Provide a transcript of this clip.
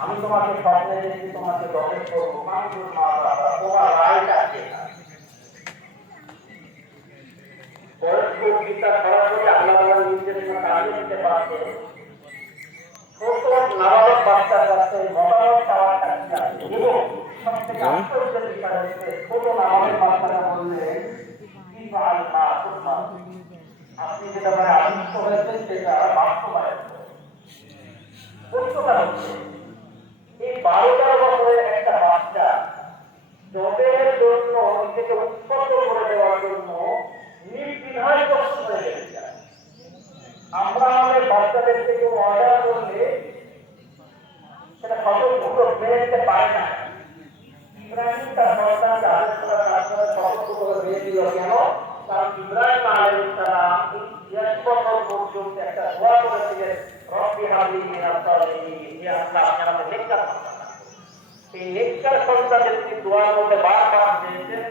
আমি তোমাকে স্বপ্নে দেখি তোমাকে দখল করব তোমার রায়টা আছে বয়স্ক গীতা সরাসরি আল্লাহ তাআলার নির্দেশনা কাজে নিতে পারছে ছোট নাবালক বাচ্চার কাছে মতামত চাওয়াটা ঠিক আছে এবং আশ্চর্যের বিষয় হচ্ছে ছোট নাবালক বাচ্চারা বললেন কি ভালো না তোমরা আপনি যেটা মানে হয়েছেন সেটা বাস্তবায়ন। আমাদের বাচ্চাদের থেকে অর্ডার করলে সেটা স্বতঃস্ফূর্ত মেনে নিতে পারে না ইব্রাহিম তার সন্তানকে আদেশ করার তারপরে স্বতঃস্ফূর্ত করে মেনে দিল কেন কারণ ইব্রাহিম আলাইহিস সালাম এই তিয়াস বছর পর্যন্ত একটা দোয়া করেছিলেন রব্বি হাবলি মিনাস সালিহিন ইয়া আল্লাহ আপনি আমাদের নেককার সন্তান দান করুন। এই নেককার সন্তানের তিনি দোয়ার মধ্যে বারবার চেয়েছেন